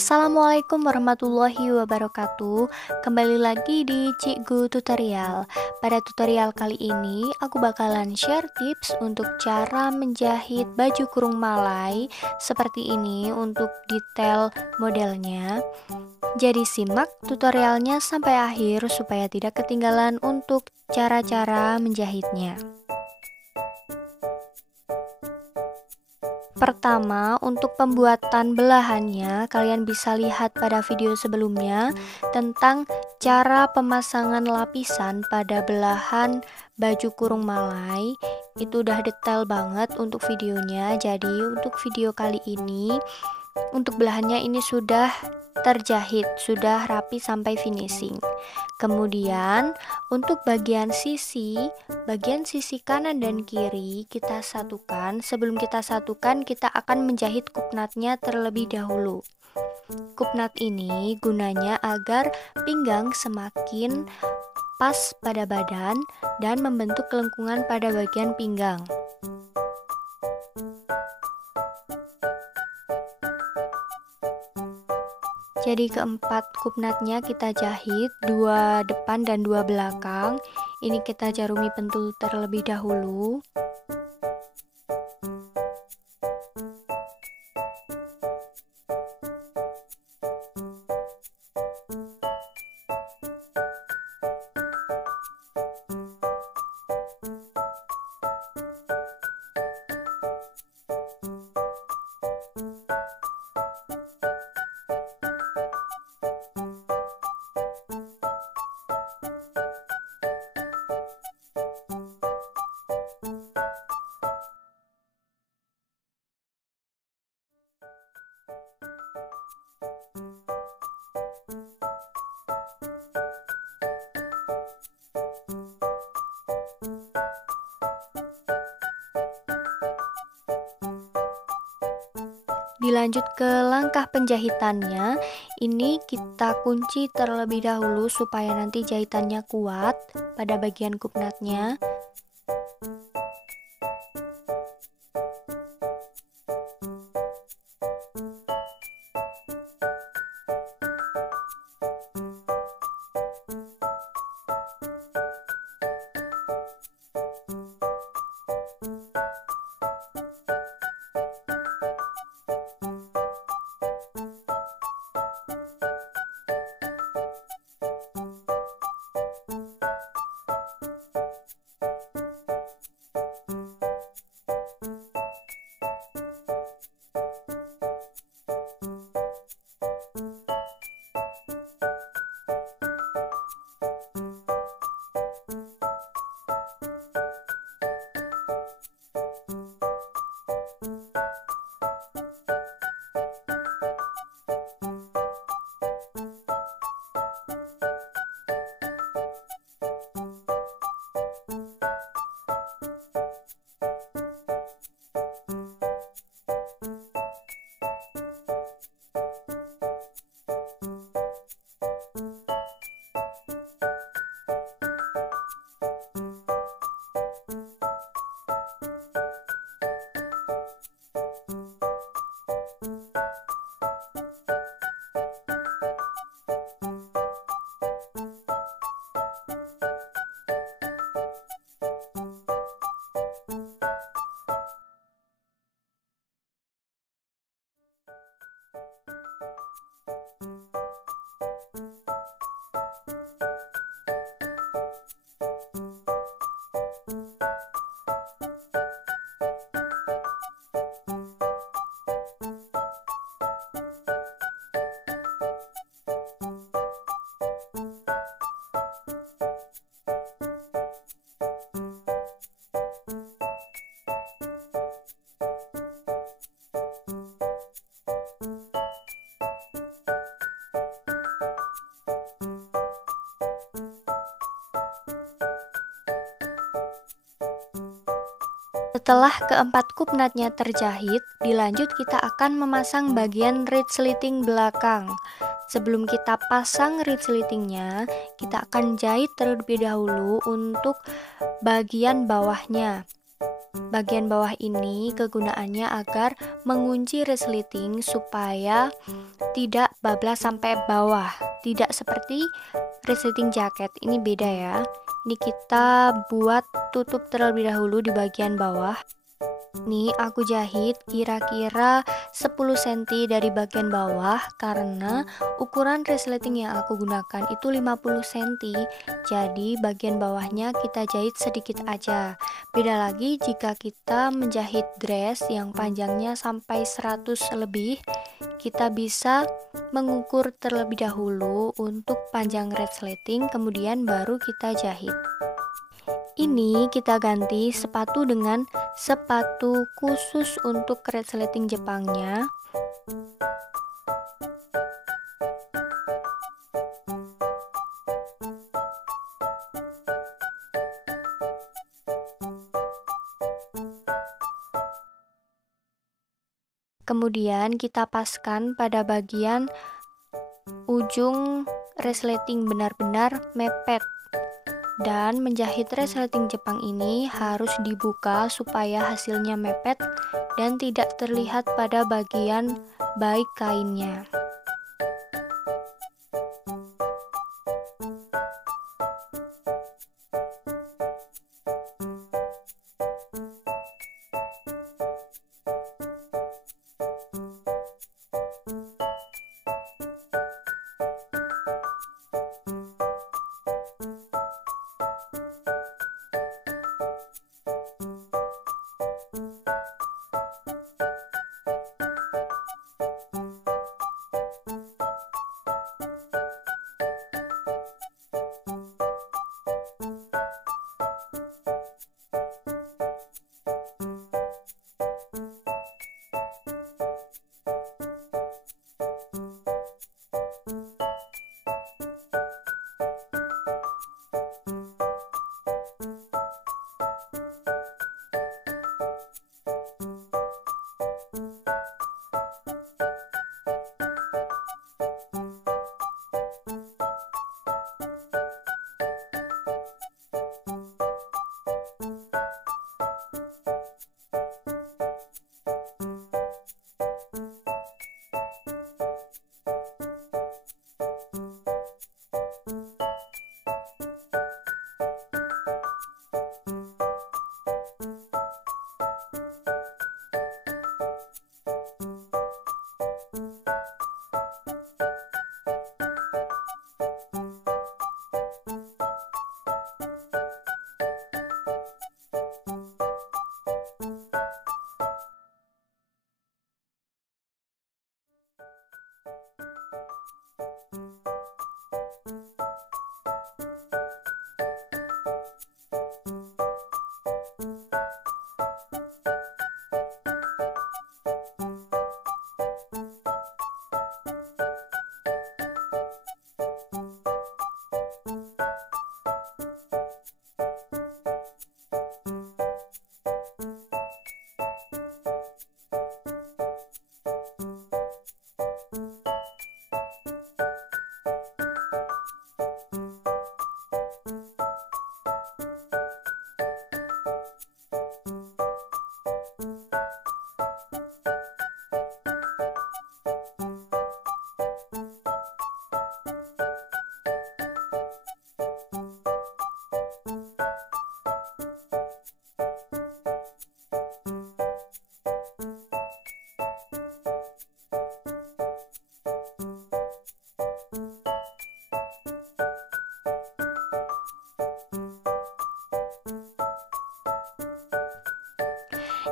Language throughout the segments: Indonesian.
Assalamualaikum warahmatullahi wabarakatuh. Kembali lagi di Cikgu Tutorial. Pada tutorial kali ini aku bakalan share tips untuk cara menjahit baju kurung malai seperti ini untuk detail modelnya. Jadi simak tutorialnya sampai akhir supaya tidak ketinggalan untuk cara-cara menjahitnya. Pertama, untuk pembuatan belahannya, kalian bisa lihat pada video sebelumnya tentang cara pemasangan lapisan pada belahan baju kurung malai. Itu udah detail banget untuk videonya. Jadi, untuk video kali ini, untuk belahannya ini sudah terjahit, sudah rapi sampai finishing. Kemudian, untuk bagian sisi kanan dan kiri kita satukan. Sebelum kita satukan, kita akan menjahit kupnatnya terlebih dahulu. Kupnat ini gunanya agar pinggang semakin pas pada badan dan membentuk kelengkungan pada bagian pinggang. Jadi keempat kupnatnya kita jahit, dua depan dan dua belakang. Ini kita jarumi pentul terlebih dahulu. Dilanjut ke langkah penjahitannya, ini kita kunci terlebih dahulu supaya nanti jahitannya kuat pada bagian kupnatnya. Setelah keempat kupnatnya terjahit, dilanjut kita akan memasang bagian resleting belakang. Sebelum kita pasang resletingnya, kita akan jahit terlebih dahulu untuk bagian bawahnya. Bagian bawah ini kegunaannya agar mengunci resleting supaya tidak bablas sampai bawah. Tidak seperti resleting jaket, ini beda ya. Ini kita buat tutup terlebih dahulu di bagian bawah. Ini aku jahit kira-kira 10 cm dari bagian bawah karena ukuran resleting yang aku gunakan itu 50 cm. Jadi bagian bawahnya kita jahit sedikit aja. Beda lagi jika kita menjahit dress yang panjangnya sampai 100 lebih, kita bisa mengukur terlebih dahulu untuk panjang resleting, kemudian baru kita jahit. Ini kita ganti sepatu dengan sepatu khusus untuk resleting Jepangnya. Kemudian kita paskan pada bagian ujung resleting, benar-benar mepet. Dan menjahit resleting Jepang ini harus dibuka supaya hasilnya mepet dan tidak terlihat pada bagian baik kainnya.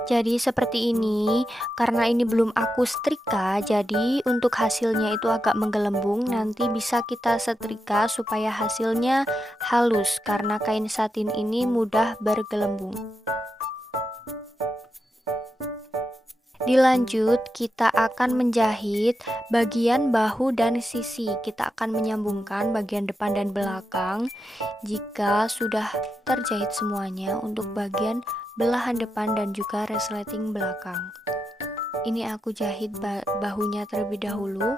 Jadi seperti ini, karena ini belum aku setrika, jadi untuk hasilnya itu agak menggelembung. Nanti bisa kita setrika supaya hasilnya halus, karena kain satin ini mudah bergelembung. Dilanjut, kita akan menjahit bagian bahu dan sisi. Kita akan menyambungkan bagian depan dan belakang. Jika sudah terjahit semuanya untuk bagian belahan depan dan juga resleting belakang. Ini aku jahit bahunya terlebih dahulu.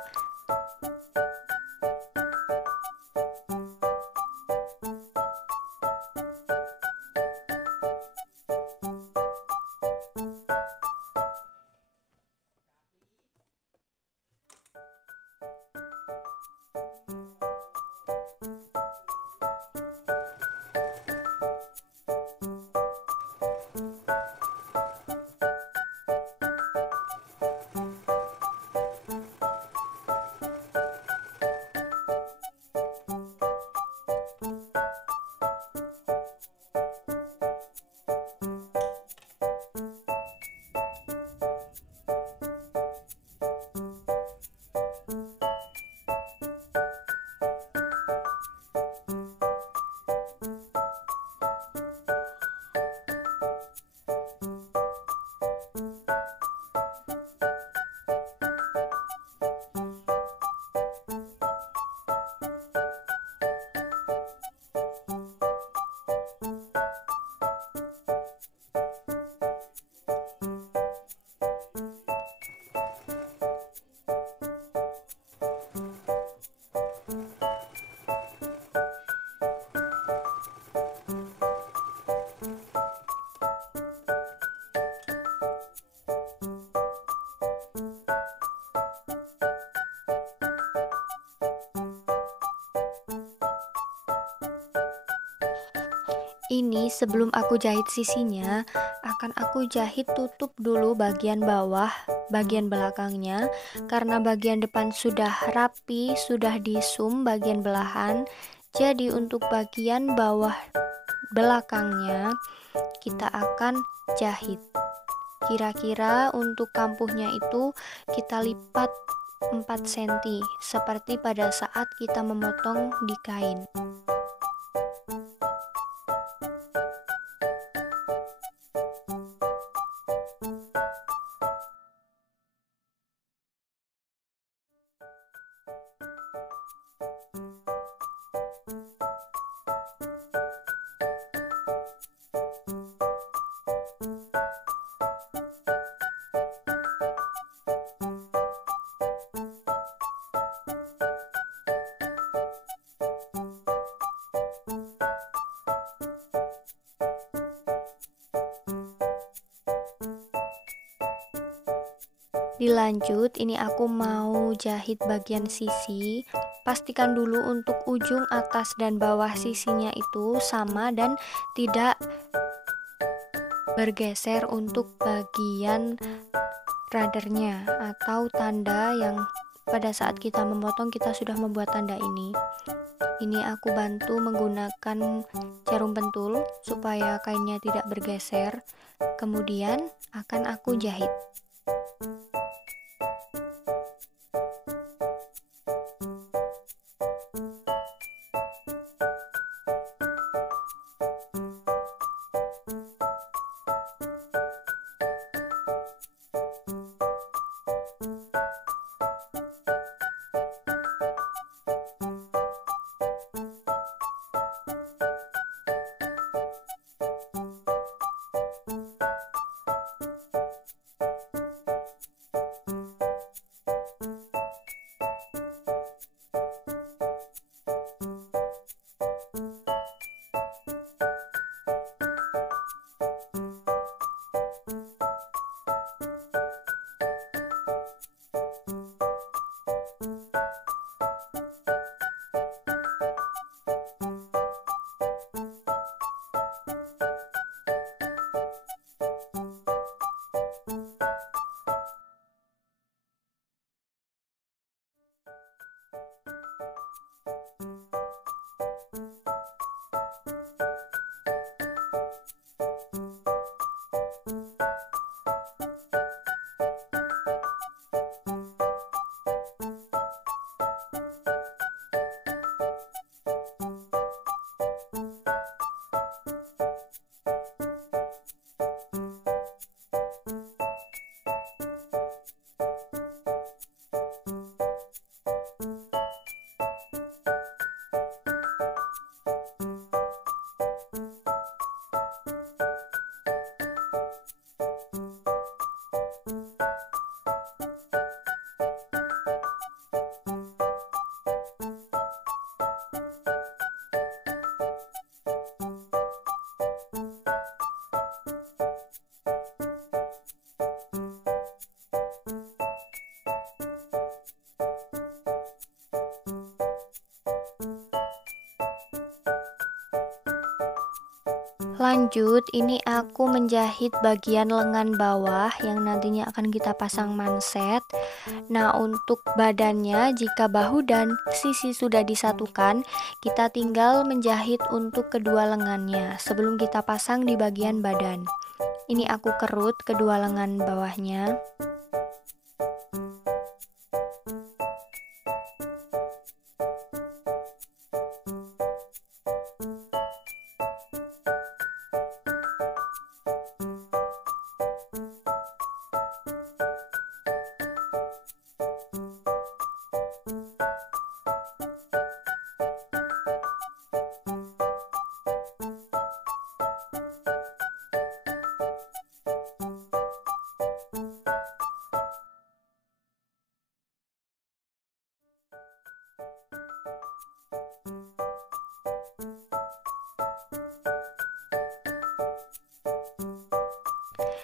Ini sebelum aku jahit sisinya, akan aku jahit tutup dulu bagian bawah, bagian belakangnya, karena bagian depan sudah rapi, sudah disum bagian belahan. Jadi untuk bagian bawah belakangnya kita akan jahit. Kira-kira untuk kampuhnya itu kita lipat 4 cm, seperti pada saat kita memotong di kain. Dilanjut, ini aku mau jahit bagian sisi. Pastikan dulu untuk ujung atas dan bawah sisinya itu sama dan tidak bergeser untuk bagian radernya atau tanda yang pada saat kita memotong kita sudah membuat tanda ini. Ini aku bantu menggunakan jarum pentul supaya kainnya tidak bergeser. Kemudian akan aku jahit. Lanjut, ini aku menjahit bagian lengan bawah yang nantinya akan kita pasang manset. Nah, untuk badannya, jika bahu dan sisi sudah disatukan, kita tinggal menjahit untuk kedua lengannya sebelum kita pasang di bagian badan. Ini aku kerut kedua lengan bawahnya.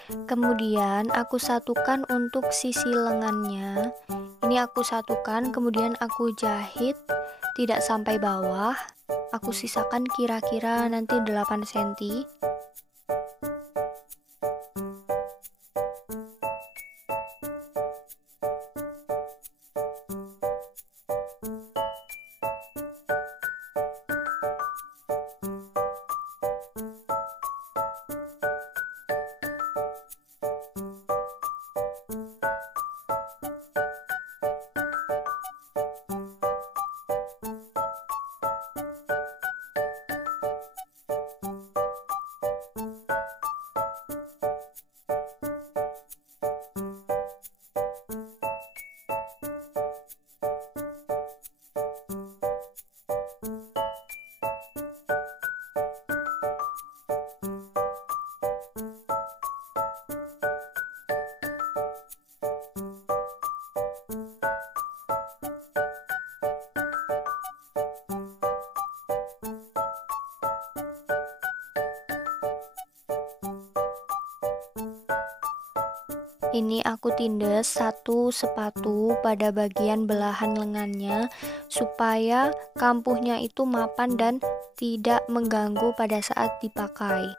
Kemudian aku satukan untuk sisi lengannya. Ini aku satukan, kemudian aku jahit tidak sampai bawah. Aku sisakan kira-kira nanti 8 cm. Ini aku tindes satu sepatu pada bagian belahan lengannya supaya kampuhnya itu mapan dan tidak mengganggu pada saat dipakai.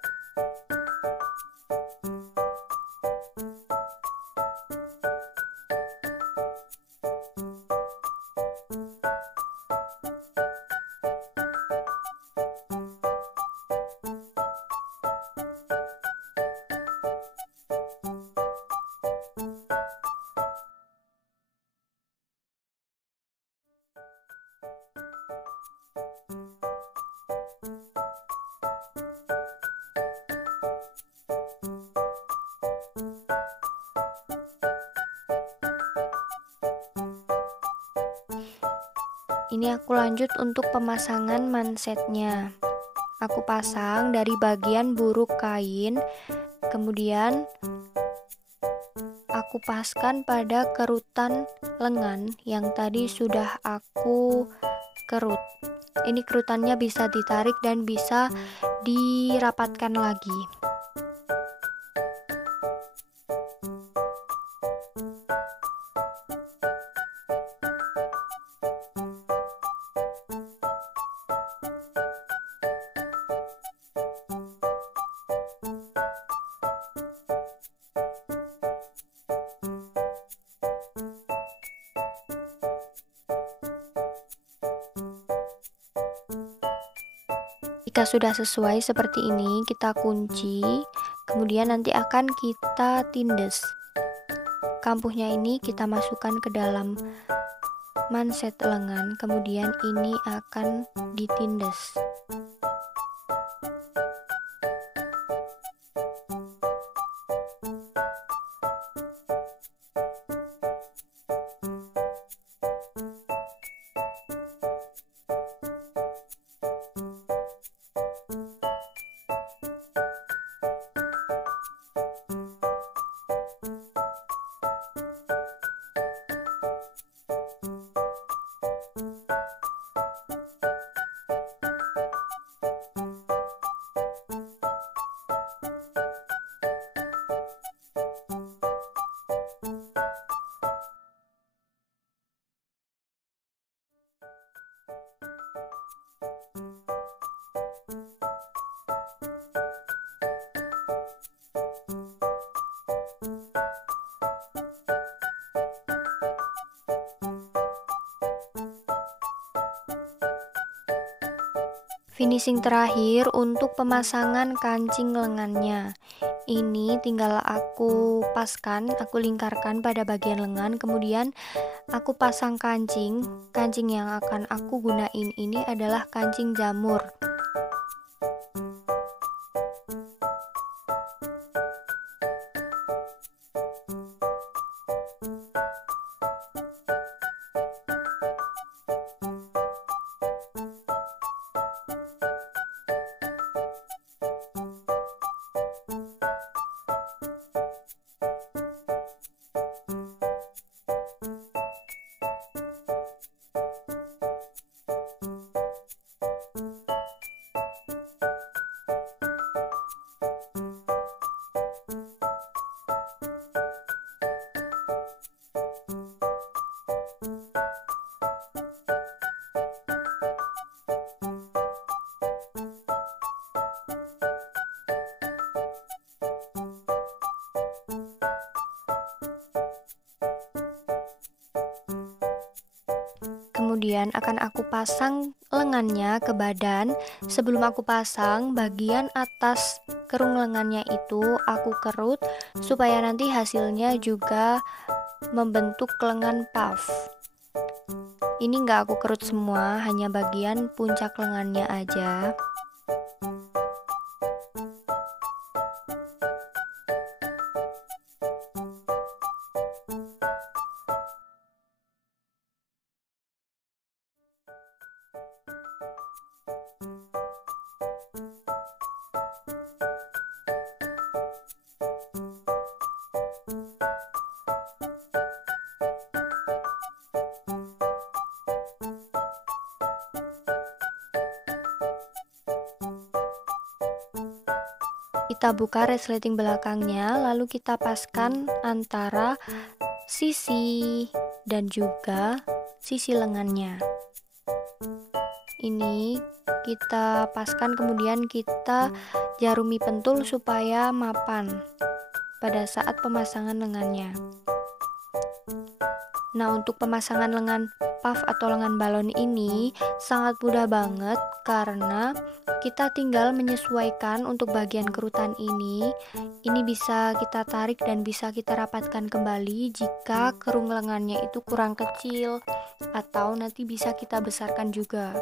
Ini aku lanjut untuk pemasangan mansetnya. Aku pasang dari bagian buruk kain, kemudian aku paskan pada kerutan lengan yang tadi sudah aku kerut. Ini kerutannya bisa ditarik dan bisa dirapatkan lagi. Jika sudah sesuai seperti ini, kita kunci, kemudian nanti akan kita tindes. Kampuhnya ini kita masukkan ke dalam manset lengan, kemudian ini akan ditindes. Finishing terakhir untuk pemasangan kancing lengannya. Ini tinggal aku paskan, aku lingkarkan pada bagian lengan, kemudian aku pasang kancing. Kancing yang akan aku gunain ini adalah kancing jamur. kemudian akan aku pasang lengannya ke badan. Sebelum aku pasang, bagian atas kerung lengannya itu aku kerut supaya nanti hasilnya juga membentuk lengan puff. Ini nggak aku kerut semua, hanya bagian puncak lengannya aja. Kita buka resleting belakangnya, lalu kita paskan antara sisi dan juga sisi lengannya. Ini kita paskan, kemudian kita jarumi pentul supaya mapan pada saat pemasangan lengannya. Nah, untuk pemasangan lengan puff atau lengan balon ini sangat mudah banget karena kita tinggal menyesuaikan untuk bagian kerutan ini. Ini bisa kita tarik dan bisa kita rapatkan kembali jika kerung lengannya itu kurang kecil, atau nanti bisa kita besarkan juga.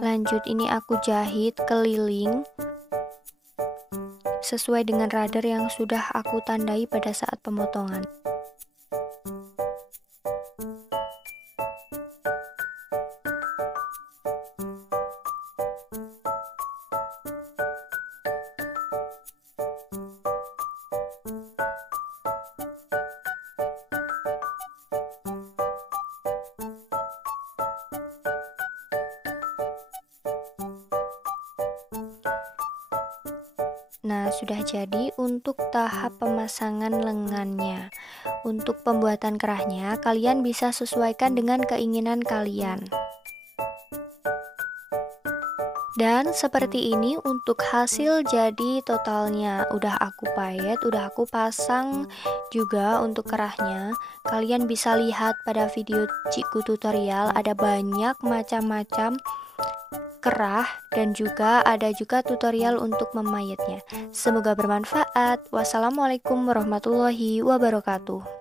Lanjut, ini aku jahit keliling sesuai dengan radar yang sudah aku tandai pada saat pemotongan. Nah, sudah jadi untuk tahap pemasangan lengannya. Untuk pembuatan kerahnya, kalian bisa sesuaikan dengan keinginan kalian. Dan seperti ini untuk hasil jadi totalnya. Udah aku payet, udah aku pasang juga untuk kerahnya. Kalian bisa lihat pada video Cikgu tutorial, ada banyak macam-macam kerah dan juga ada juga tutorial untuk memayatnya. Semoga bermanfaat. Wassalamualaikum warahmatullahi wabarakatuh.